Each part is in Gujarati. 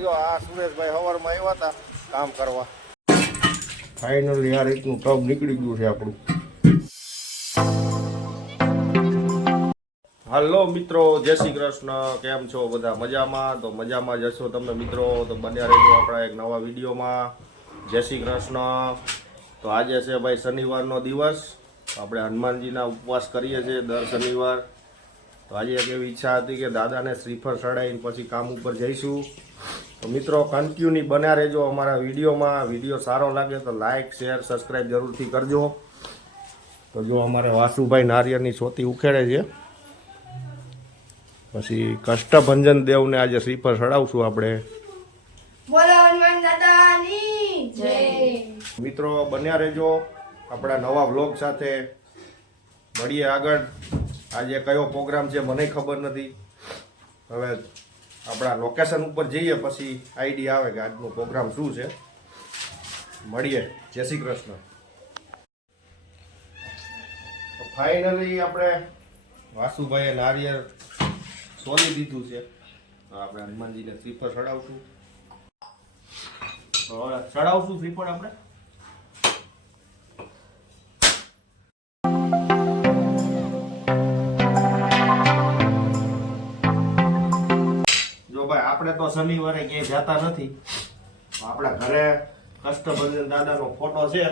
જો આ સુરેશભાઈ સવારમાં આવ્યા હતા કામ કરવા. ફાઇનલી આ રીતનું ટબ નીકળી ગયું છે આપણું. હાલો મિત્રો, જય શ્રી કૃષ્ણ. કેમ છો બધા? મજામાં? તો મજામાં જ હશો તમે મિત્રો. તો બન્યા રહેજો આપણા એક નવા વિડીયોમાં. જય શ્રી કૃષ્ણ. તો આજે છે ભાઈ શનિવારનો દિવસ. આપણે હનુમાનજીના ઉપવાસ કરીએ છીએ દર શનિવાર. તો આજે એક એવી ઈચ્છા હતી કે દાદાને શ્રીફળ ચડાવીને પછી કામ ઉપર જઈશું. તો મિત્રો કન્ટિન્યુ બન્યા રહેજો અમારા વિડીયોમાં. વિડીયો સારો લાગે તો લાઇક શેર સબસ્ક્રાઈબ જરૂરથી કરજો. તો જો અમારે વાસુભાઈ નારિયેળની છોતી ઉખેડે છે. પછી કષ્ટભંજન દેવને આજે શ્રીફળ ચડાવશું આપણે. બોલો હનુમાન દાદાની જય. મિત્રો બન્યા રહેજો આપણા નવા વ્લોગ સાથે. મળીએ આગળ. આજે કયો પ્રોગ્રામ છે મને ખબર નથી. હવે આપણા લોકેશન ઉપર જઈએ પછી આઈડિયા આવે કે આજનો પ્રોગ્રામ શું છે. મળીએ. જય શ્રી કૃષ્ણ. તો ફાઇનલી આપણે વાસુભાઈએ નારિયેળ સોલી દીધું છે. આપણે હનુમાનજીને શ્રીફળ ચડાવશું. ચડાવશું શ્રીફળ આપણે. આપણે તો શનિવારે ક્યાંય જતા નથી. આપણા ઘરે કષ્ટભંજન દાદાનો ફોટો છે.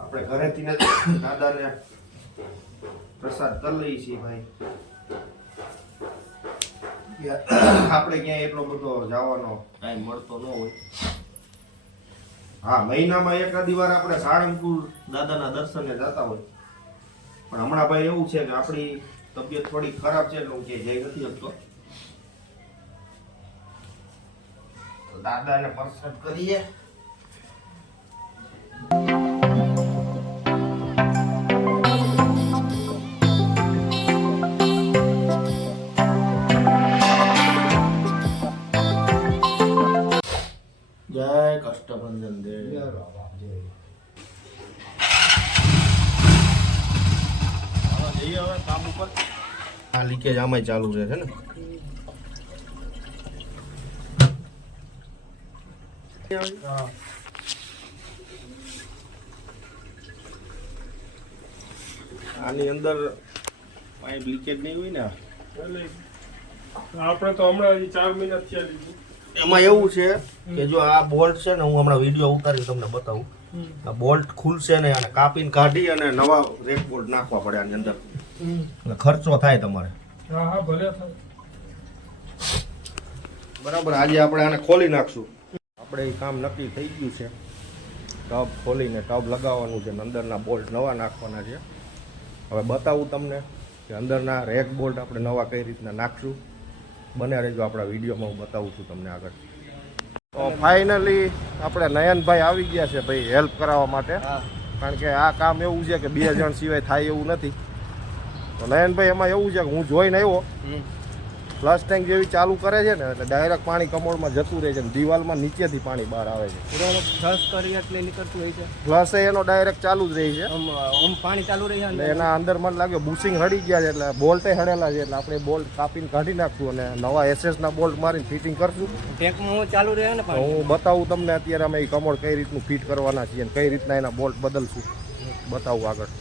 આપણે ઘરેથી દાદાને પ્રસાદ કરી લઈએ છીએ ભાઈ. આપણે ક્યાંય એટલો બધો જવાનો ટાઈમ મળતો ન હોય. હા, મહિનામાં એકાદી વાર આપણે સાળંગપુર દાદાના દર્શને જતા હોય. પણ હમણાં ભાઈ એવું છે કે આપણી તબિયત થોડી ખરાબ છે એટલે હું ક્યાંય જઈ નથી શકતો. દાદાને પ્રસાદ કરીએ. જય કષ્ટભંજન દેવ. જઈએ હવે કામ ઉપર. આ લીકેજ આમાંય ચાલુ રહે છે ને. આની અંદર પાઇપ લીકેજ નહીં હોય ને. આપણે તો હમણાં 4 મહિના થયા લીધું. એમાં એવું છે કે જો આ બોલ્ટ છે ને, હું હમણાં વિડીયો ઉતારી તમને બતાવું. આ બોલ્ટ ખુલશે ને અને કાપીને કાઢી અને નવા રેક બોલ્ટ નાખવા પડે આની અંદર. એટલે ખર્ચો થાય તમારે. હા હા ભલે થાય. બરાબર. આજે આપણે આને ખોલી નાખશું. આપણે એ કામ નક્કી થઈ ગયું છે. ટબ ખોલીને ટબ લગાવવાનું છે. અંદરના બોલ્ટ નવા નાખવાના છે. હવે બતાવું તમને કે અંદરના રેક બોલ્ટ આપણે નવા કઈ રીતના નાખશું. બન્યા રહેજો આપણા વિડીયોમાં. હું બતાવું છું તમને આગળ. તો ફાઇનલી આપણે નયનભાઈ આવી ગયા છે ભાઈ હેલ્પ કરાવવા માટે. કારણ કે આ કામ એવું છે કે 2 જણ સિવાય થાય એવું નથી. તો નયનભાઈ એમાં એવું છે કે હું જોઈને આવ્યો, ફ્લશ ટેન્ક જેવી ચાલુ કરે છે ને એટલે ડાયરેક્ટ પાણી કમોડમાં જતું રહે છે. દિવાલમાં નીચેથી પાણી બહાર આવે છે. ફ્લશ કરી એટલે નીકળતું હોય છે. ફ્લશ એનો ડાયરેક્ટ ચાલુ જ રહી છે. ઓમ પાણી ચાલુ રહે છે. એના અંદર મને લાગે બુશિંગ હળી ગયા છે એટલે બોલ્ટે હળેલા છે. એટલે આપણે બોલ્ટ કાપીને કાઢી નાખશું અને નવા એસએસના બોલ્ટ મારીને ફિટિંગ કરશું. ટેકમાં ચાલુ રહે ને પાણી. હું બતાવું તમને અત્યારે અમે એ કમોડ કઈ રીતનું ફિટ કરવાના છીએ અને કઈ રીતના એના બોલ્ટ બદલશું. બતાવું આગળ.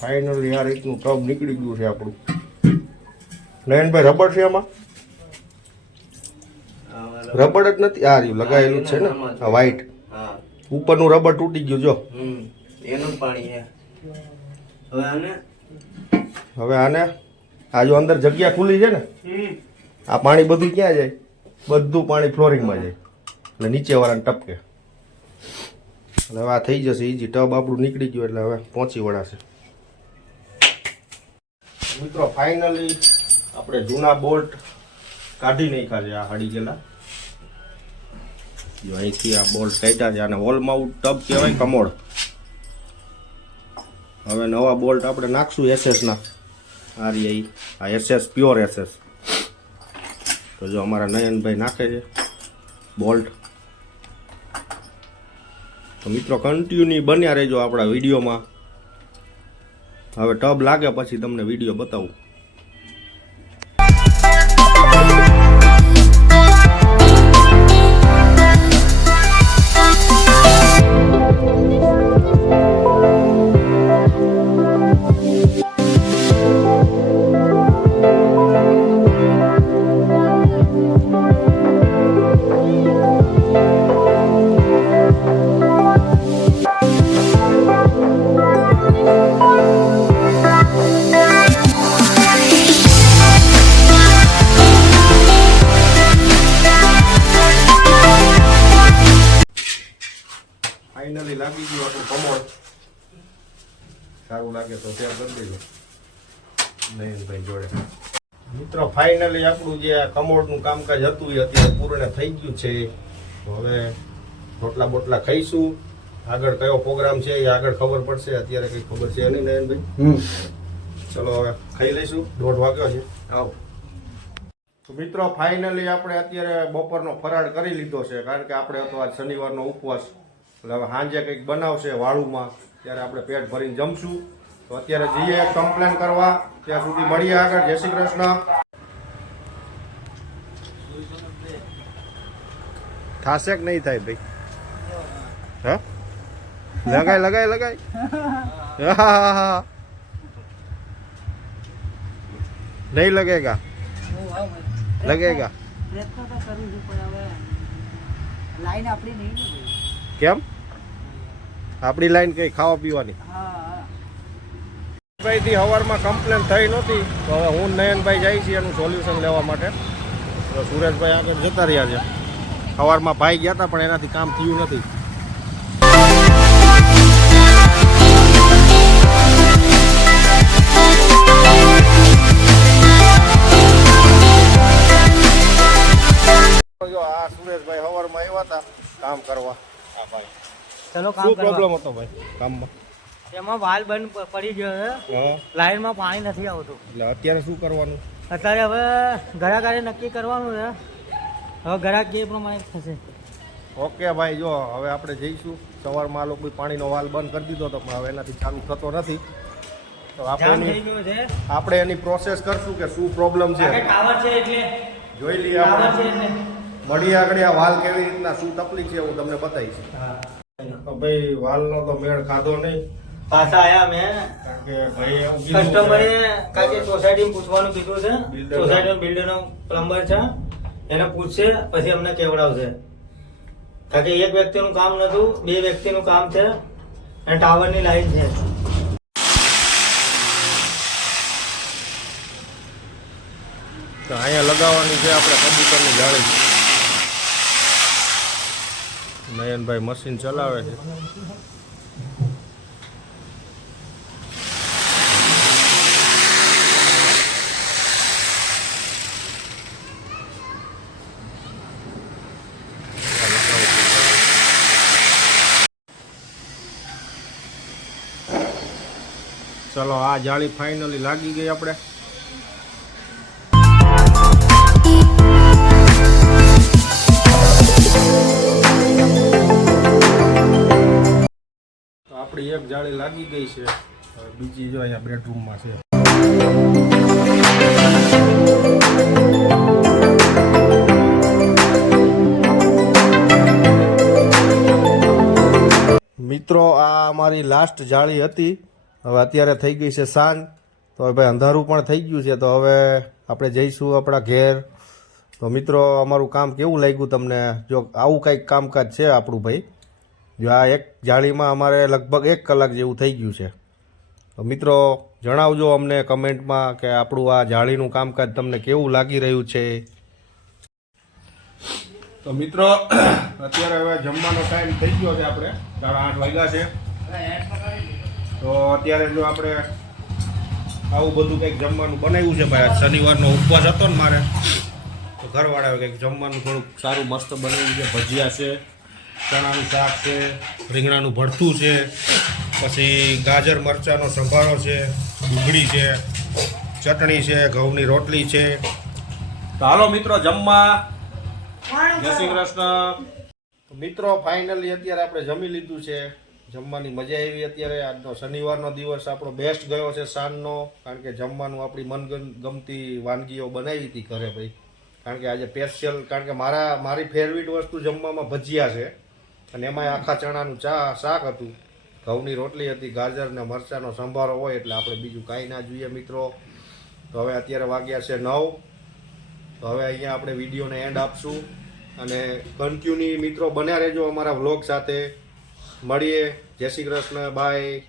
ફાઇનલી આ રીતનું ટબ નીકળી ગયું છે આપણું. નયનભાઈ રબર છે એમાં? રબર જ નથી. આ રહ્યું લગાવેલું છે ને આ વ્હાઈટ. ઉપરનું રબર તૂટી ગયું જો. એનું પાણી છે. હવે આને આ જો અંદર જગ્યા ખુલ્લી છે ને, આ પાણી બધું ક્યાં જાય? બધું પાણી ફ્લોરિંગમાં જાય એટલે નીચેવાળાને ટપકે. એટલે હવે આ થઈ જશે ઈજી. ટબ આપણું નીકળી ગયું એટલે હવે પહોંચી વળાશે. મિત્રો ફાઇનલી આપણે જૂના બોલ્ટ કાઢી નાખ્યા છે. આ હળી ગયેલા અહીંથી આ બોલ્ટ કાઢ્યા છે. આને વોલ માઉન્ટ ટબ કહેવાય, કમોડ. હવે નવા બોલ્ટ આપણે નાખશું એસએસના. આ રહી આ SS પ્યોર SS. તો જો અમારા નયનભાઈ નાખે છે બોલ્ટ. તો મિત્રો કન્ટિન્યુ બન્યા રહેજો આપણા વિડીયોમાં. હવે ટબ લાગે પછી તમને વિડીયો બતાવું. ફાઇનલી લાગી ગયું આપણું કમોડ. સારું લાગે તો શેર કરી દેજો નયનભાઈ જોડે. મિત્રો ફાઇનલી આપણું જે કમોડનું કામકાજ હતું એ અત્યારે પૂર્ણ થઈ ગયું છે. તો હવે રોટલા બોટલા ખાઈશું. આગળ કયો પ્રોગ્રામ છે એ આગળ ખબર પડશે. અત્યારે કંઈ ખબર છે નહીં નયનભાઈ. ચલો હવે ખાઈ લઈશું. 1:30 વાગ્યો છે. આવો. તો મિત્રો ફાઇનલી આપણે અત્યારે બપોરનો ફરાળ કરી લીધો છે. કારણ કે આપણે હતો આજ શનિવારનો ઉપવાસ. એટલે હવે સાંજે કંઈક બનાવશે વાળુમાં ત્યારે આપણે પેટ ભરીને જમશું. તો અત્યારે જઈએ કમ્પ્લેન કરવા. ત્યાં સુધી મળીએ આગળ. જય શ્રી કૃષ્ણ. થાશે કે નહીં થાય ભાઈ? હા લગાય હા નહીં લગેગા લગેગા. લાઈન આપણી નહીં ને કેમ? આપણી લાઈન કઈ ખાવા પીવાની ભાઈથી સવારમાં કમ્પ્લેન થઈ નહોતી. તો હવે હું નયનભાઈ જાય છે એનું સોલ્યુશન લેવા માટે. તો સુરેશભાઈ આગળ જતા રહ્યા છે. સવારમાં ભાઈ ગયા હતા પણ એનાથી કામ થયું નથી. આ સુરેશભાઈ સવારમાં આવ્યા હતા કામ કરવા. હા ભાઈ ચલો કામ શું કરવા. પ્રોબ્લેમ હતો ભાઈ કામમાં? એમાં વાલ બંધ પડી ગયો છે. હા લાઈનમાં પાણી નથી આવતું. એટલે અત્યારે શું કરવાનું? અત્યારે હવે ઘરાકારે નક્કી કરવાનું છે. હવે ઘરાક જે પ્રમાણે થશે. ઓકે ભાઈ જો હવે આપણે જઈશું. સવારમાં આ લોકો પાણીનો વાલ બંધ કરી દીધો હતો પણ હવે એનાથી ચાલુ થતો નથી. તો જામ થઈ આપણે ગયું છે. આપણે એની પ્રોસેસ કરશું કે શું પ્રોબ્લેમ છે ટાવર છે એટલે જોઈ લઈએ. ટાવર છે આપણે એટલે મળીએ આગળ. આ વાલ કેવી રીતના શું તકલીફ છે હું તમને બતાવીશ. તો ભાઈ વાલનો તો મેળ ખાધો નહીં. પાછા આયા મેં કારણ કે ભાઈ એવું કીધું કસ્ટમરે કારણ કે સોસાયટીમાં પૂછવાનું કીધું છે. બિલ્ડર સોસાયટીનો બિલ્ડરનો પ્લમ્બર છે. એને પૂછશે પછી અમને કેવડાવશે. કારણ કે એક વ્યક્તિનું કામ નતું, 2 વ્યક્તિનું કામ છે અને ટાવરની લાઈન છે. તો અહીંયા લગાવવાની છે આપણે કબૂતરની જાળી. નયનભાઈ મશીન ચલાવે છે. ચલો આ જાળી ફાઇનલી લાગી ગઈ આપણે. આપણી એક જાળી લાગી ગઈ છે. હવે બીજી જો અહીંયા બેડરૂમમાં છે. મિત્રો આ અમારી લાસ્ટ જાળી હતી. હવે અત્યારે થઈ ગઈ છે સાંજ. તો હવે ભાઈ અંધારું પણ થઈ ગયું છે. તો હવે આપણે જઈશું આપણા ઘેર. તો મિત્રો અમારું કામ કેવું લાગ્યું તમને? જો આવું કંઈક કામકાજ છે આપણું ભાઈ. જો આ એક જાળીમાં અમારે લગભગ 1 કલાક જેવું થઈ ગયું છે. તો મિત્રો જણાવજો અમને કમેન્ટમાં કે આપણું આ જાળીનું કામકાજ તમને કેવું લાગી રહ્યું છે. તો મિત્રો અત્યારે હવે જમવાનો ટાઈમ થઈ ગયો છે. આપણે 8:30 વાગ્યા છે. તો અત્યારે જો આપણે આવું બધું કંઈક જમવાનું બનાવ્યું છે ભાઈ. શનિવારનો ઉપવાસ હતો ને મારે, તો ઘરવાળાએ કંઈક જમવાનું થોડુંક સારું મસ્ત બનાવ્યું છે. ભજીયા છે, ચણાનું શાક છે, રીંગણાનું ભરથું છે, પછી ગાજર મરચાંનો સંભારો છે, ડુંગળી છે, ચટણી છે, ઘઉંની રોટલી છે. તો હાલો મિત્રો જમવા. જય શ્રી કૃષ્ણ. તો મિત્રો ફાઇનલી અત્યારે આપણે જમી લીધું છે. જમવાની મજા આવી. અત્યારે આજનો શનિવારનો દિવસ આપણો બેસ્ટ ગયો છે સાંજનો, કારણ કે જમવાનું આપણી મનગમતી વાનગીઓ બનાવી હતી ઘરે ભાઈ. કારણ કે આજે સ્પેશિયલ, કારણ કે મારી ફેવરિટ વસ્તુ જમવામાં ભજીયા છે, અને એમાંય આખા ચણાનું શાક હતું, ઘઉંની રોટલી હતી, ગાજર ને મરચાંનો સંભારો હોય એટલે આપણે બીજું કાંઈ ના જોઈએ મિત્રો. તો હવે અત્યારે વાગ્યા છે 9. તો હવે અહીંયા આપણે વિડીયોને એન્ડ આપશું, અને કન્ટિન્યુ મિત્રો બન્યા રહેજો અમારા વ્લોગ સાથે. મળીએ. જય શ્રી કૃષ્ણ. બાય.